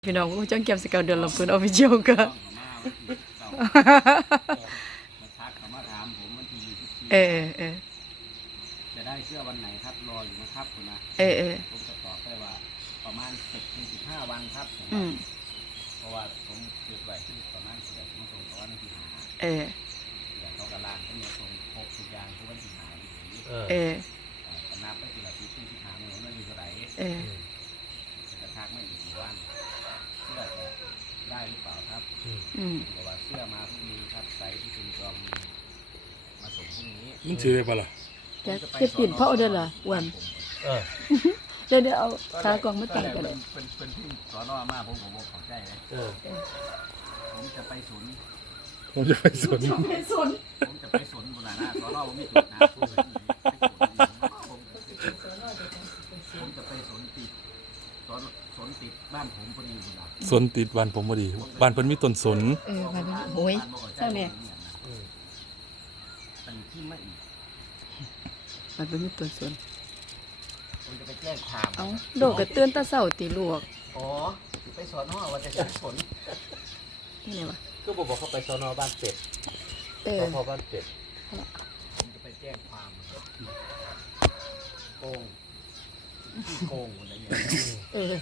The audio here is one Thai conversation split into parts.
พี่น้องผู้จ้างเก็บสเกลเดือนลำพูนออฟฟิเชียลก็มาทักมาถามผมวันที่24จะได้เสื้อวันไหนครับรออยู่นะครับคุณนะผมจะตอบได้ว่าประมาณ10-15 วันครับเพราะว่าผมเก็บไว้ที่ประมาณ10มาส่งตอนที่หาเดี๋ยวเขากระลานก็มีส่ง6ทุกอย่างทุกวันที่หาก็นับไปทีละ10-15มื้อนั่นอยู่เท่าไหร่จะทักไม่อีกกี่วันเสื้อจะได้หรือเปล่าครับเพราะว่าเสื้อมาพรุ่งนี้ครับไซส์ที่คุณจอมมาส่งพรุ่งนี้มันถือได้ปะล่ะจะปิดเพราะเดินเหรออ้วนเดี๋ยวเอาขากองมาแต่งกันเลยเป็นที่สอนอมาผมเข้าใจเลยผมจะไปศูนย์ผมจะไปสนผมจะไปศูนย์บนหน้าสอนอผมไม่ถูกนะผมจะไปศูนย์ติดสนติดบ้านผมพอดีนะสนติดบ้านผมพอดีบ้านเพิ่นมีต้นสนบ้านโอ้ยเจ้าเนี่ยเป็นที่ไม่อีกบ้านเป็นมีต้นสนผมจะไปแจ้งความเอาโดกกระเตือนตาเสาตีลวกอ๋อไปสอนอว่าจะใช้สนนี่ไงวะก็บอกเขาไปสน.บ้านเป็ดพอบ้านเป็ดผมจะไปแจ้งความโกงอะไรเงี้ย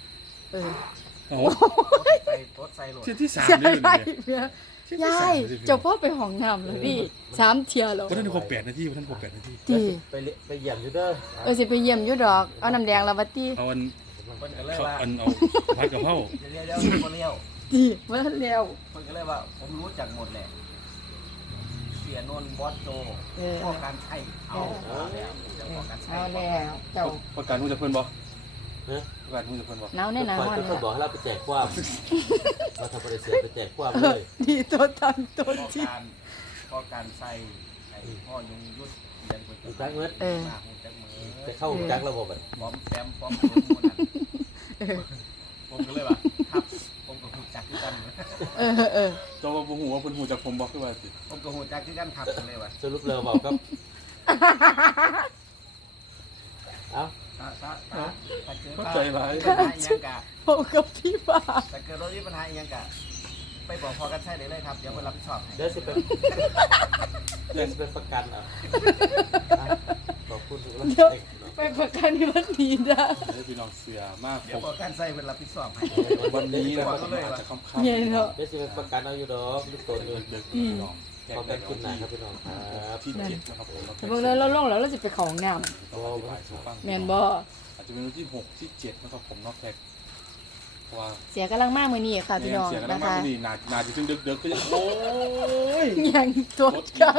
ไปรถไฟหล่นที่3นี่ยายเจ้าพ่อไปห้องน้ำแล้วพี่3เที่ยวแล้วบ่ทันได้ครบ8นาทีบ่ทันครบ8นาทีไปเยี่ยมอยู่เด้อสิไปเยี่ยมอยู่ดอกเอาน้ำแดงละบัดตี้เอาเอาผัดกะเพราเลี้ยวดีบ่ทันแล้วเพิ่นก็เลยว่าผมรู้จักหมดแหละเสียนนท์บอสโจพ่อการใช้เอาแล้วเจ้าพ่อการใช้เอาแล้วเจ้าประกันฮู้จักเพิ่นบ่ประกันฮู้จักเพิ่นบ่หนาวแน่นอนเพิ่นบอกให้เราไปแจกความมาทำบริษัทไปแจกความเลยดีตัวตันตัวที่พ่อการใช้ไอ้พ่อยงยุทธเรียนคนจักเมื่อจะเข้าจักระบบแบบป้อมแปมป้อมผมก็เลยว่าครับผมก็ฮู้จักคือกันเจ้าบ่ฮู้ว่าเพิ่นฮู้จักผมบ่คือว่าสิผมก็ฮู้จักคือกันครับเลยว่าสรุปแล้วบอกครับเอาเข้าใจหลายผมกับพี่ป้าแต่เกิดรถมีปัญหาอีกยังกะไปบอกพอกันใช่เลยครับเดี๋ยวคนรับผิดชอบเดี๋ยวสิเป็นประกันอ่ะขอบคุณทุกท่านไปประกันที่วันนี้นะพี่น้องเสียมากเดี๋ยวประกันใส่เป็นรับผิดชอบให้วันนี้นะครับอาจจะค่ำๆเนาะเดี๋ยวสิเป็นประกันเอาอยู่ดอกลูกตัวนึงพี่น้องขอบคุณนะครับพี่น้องครับที่7นะครับผมแต่บางเรื่องเราลงแล้วเราจะไปของงามแมนบ่อาจจะเป็นวันที่6ที่7นะครับผมนอกแท็กว่าเสียกำลังมากมื้อนี้ค่ะพี่น้องนะคะนี่นาจะถึงดึกๆก็ยังโอ้ยยังตัวกัน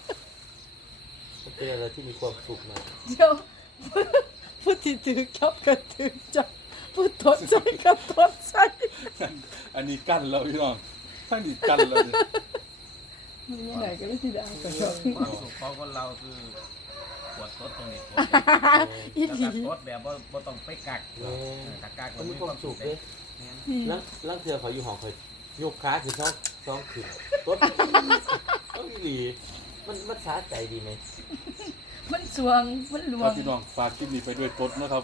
เป็นอะไรที่มีความสุขมากเดี๋ยวผู้ที่ถือจับก็ถือจับผู้ทดใจก็ทดใจอันนี้กั้นแล้วพี่น้องทั้งนี้กั้นแล้วมันยังไงก็ไม่สิได้ก็ชอบความสุขของคนเราคือปวดต้นตรงนี้อีหลีปวดแบบบ่ต้องไปกักมันมีความสุขเลยร่างเธอเขาอยู่ห้องเขายกขาคือช่องขึ้นต้นต้องดีมันสาใจดีไหมมันสวงมันหลวงพี่น้องฝากคลิปนี้ไปด้วยต้นนะครับ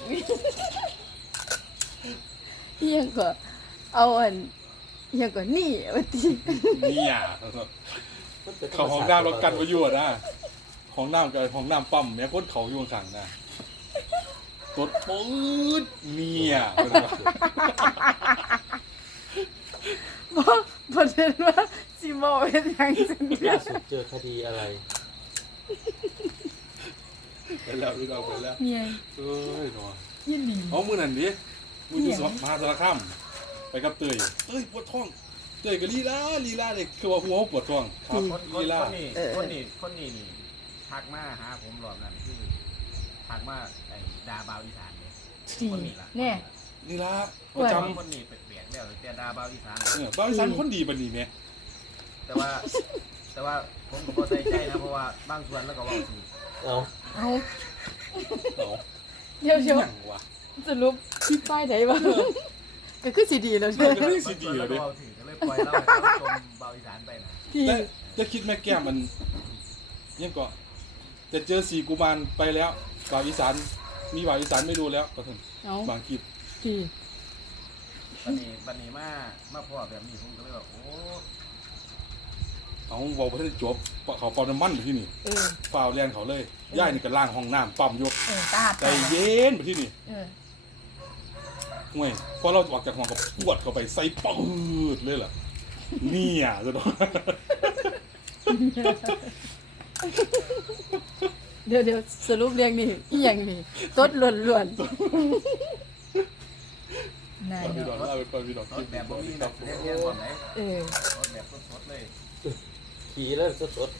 ยังก็เอายังก็นี่วันที่นี่อ่ะเขาห้องน้ำเรากันไว้อยู่นะห้องน้ำกับห้องน้ำปั๊มแม่คนเขาอยู่ข้างๆนะต้นปื๊ดเนี่ยประเด็นว่าสิบอกเป็นยังไงล่าสุดเจอคดีอะไรไปแล้วพี่เราไปแล้วเนี่ยเอ้ยหนอยินดีเอามือนั่นดิมือที่สองมาสารคามไปกับเตยปวดท้องเตยก็ลีลาเลยคือว่าหัวปวดท้องครับลีลาคนนี้ทักมาหาผมรอบนั้นคือทักมาไอ้ดาบาวอีสานเนี่ยคนนี้ล่ะเนี่ยลีลาประจำคนนี้เปลี่ยนแล้วแต่ดาบาวอีสานบาวอีสานคนดีปานนี้ไหมแต่ว่าผมก็พอใจใจนะเพราะว่าบางส่วนแล้วก็ว่าถูกเอาเดี๋ยวสรุปที่ป้ายไหนวะก็คือสีดีแล้วใช่ไหมก็คือสีดีแล้วดิก็เลยปล่อยเราชมบาวอีสานไปนะจะคิดแม่แก้มมันยังก็จะเจอ4กุมารไปแล้วบาวอีสานมีบาวอีสานไม่ดูแล้วก็ถึงบางคลิปบันนี้มาพ่อแบบนี้ผมก็เลยแบบโอ้เอาเว้าบ่ทันได้จบเขาเป่าน้ำมันไปที่นี่เออฝ่าวแล่นเขาเลยย่ายนี่ก็ล้างห้องน้ำปั๊มอยู่ตาใจเย็นไปที่นี่เออห่วยพอเราออกจากห้องก็ปวดเข้าไปใส่ปืดเลยล่ะเนี่ยซะดอกเดี๋ยวสรุปเรียงนี่อีหยังนี่ตดล้วนๆนายพี่ดเนาะอกลาไปก่อนพี่ดอกรถแบบบ่มีแบบเรียนก่อนไหนเออรถแบบสดๆเลยขี่แล้วสด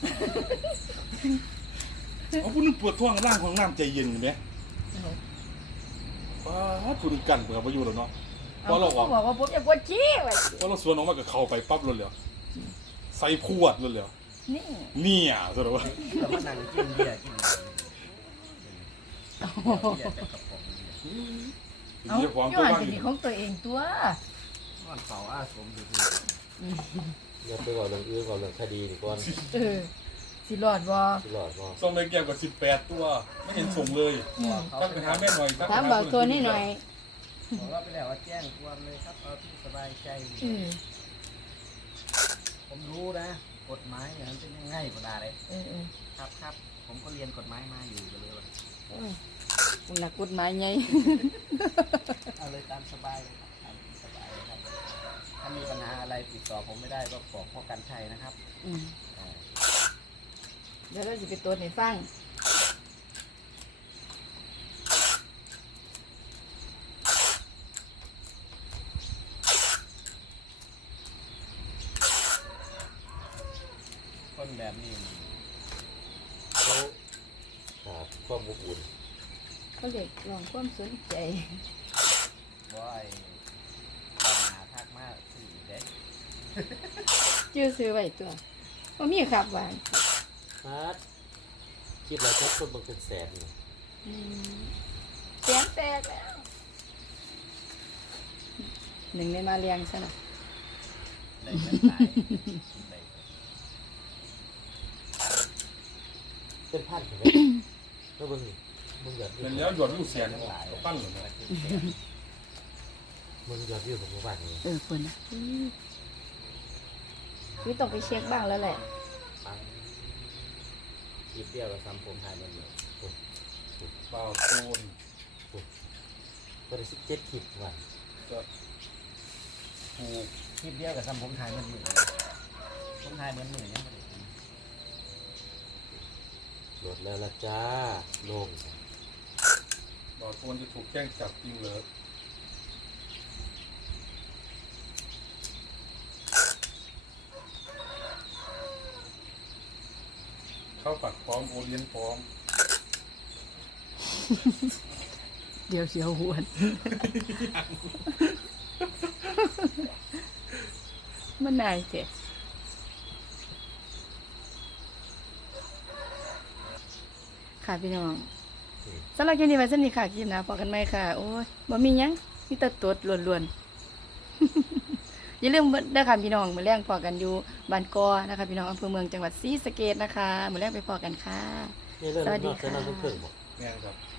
เอาพูดนึงปวดท้องล่างห้องน้ำใจเย็นอยู่ไหมว้าพูดนึงกันเปิดมาอยู่แล้วเนาะพอเราออกบอกว่าผมอยากปวดขี้ว่ะพอเราสวนออกมาก็เข้าไปปั๊บเลยเหรอใส่ขวดเลยเหรอนี่เนี่ยซะดอกว่าแล้วมานั่งกินเบียร์กินเบียร์จากกระป๋องเบียร์เอาเดี๋ยวของอตัวยู่หันบ้างสินี่ของตัวเองตัวนอนเฝ้าอาสมอยู่ที่ๆอย่าไปบอกเรื่องอื่นบอกเรื่องคดีดีก่อนเออสิรอดบ่ตลอดบ่ส่งในแก้วกับ18 ตัวไม่เห็นส่งเลยอืมตั้งไปหาแม่หน่อยตั้งไปถามหาบอกตัวนี้หน่อยบอกว่าไปแล้วว่าแจ้งความเลยครับเอาที่สบายใจเออผมรู้นะ กฎหมายเนี่ยมันเป็นยังไงก็ได้เลยเออเออครับผมก็เรียนกฎหมายมาอยู่ก็เลยว่าเออคุณนักกฎหมายไงเอาเลยตามสบายเลยครับตามสบายเลยครับถ้ามีปัญหาอะไรติดต่อผมไม่ได้ก็บอกพ่อกันชัยนะครับอืมเดี๋ยวเราสิไปตรวจให้ฟังคนแบบนี้เขาขาดความอบอุ่นเขาเรียกร้องความสนใจว่าไอ้ปัญหาทักมากสี่เด็กชื่อซื้อไว้ตัวว่ามีครับหวานฮัดคิดแล้วแค่คนบางเป็นแสนนี่อืมเสียงแตกแล้วหนึ่งในมาเรียงซะหน่อยได้เงินตายได้เป็นพันเห็นไหมแล้วเบิ่งนี่มึงยอดวิวเป็นแล้วหยอดลูกเสียงปั้นเหรอมึงยอดวิวของหมู่บ้านนี่เออคนนะวิต้องไปเช็คบ้างแล้วแหละปังคิดเดียวกับซ้ำผมถ่ายมันเลยเปล่าโซนก็ได้17คลิปว่ะจะถูกคิดเดียวกับซ้ำผมถ่ายมันอยู่ผมถ่ายเหมือนหมื่นเนี่ยโหลดแล้วละจ้าลงเปล่าโซนจะถูกแกล้งจับจริงเหรอข้าวผัดพร้อมโอเลี้ยงพร้อมเดี๋ยวหวน มันนายเจ๊ค่ะพี่น้องสำหรับคลิปนี้ไว้สนิทค่ะคลิปหนะพอกันไหมค่ะ โอ้ยบ่มีหยังมีแต่ตดล้วนๆ อย่าลืมเด้อค่ะพี่น้องมื้อแรงพอกันอยู่บ้านกอนะคะพี่น้องอำเภอเมืองจังหวัดศรีสะเกษนะคะมื้อแรงไปพอกันค่ะนี่เรื่องสวัสดีนอกจากค่ะนั้นต้องเพิ่งบอกแม่นครับ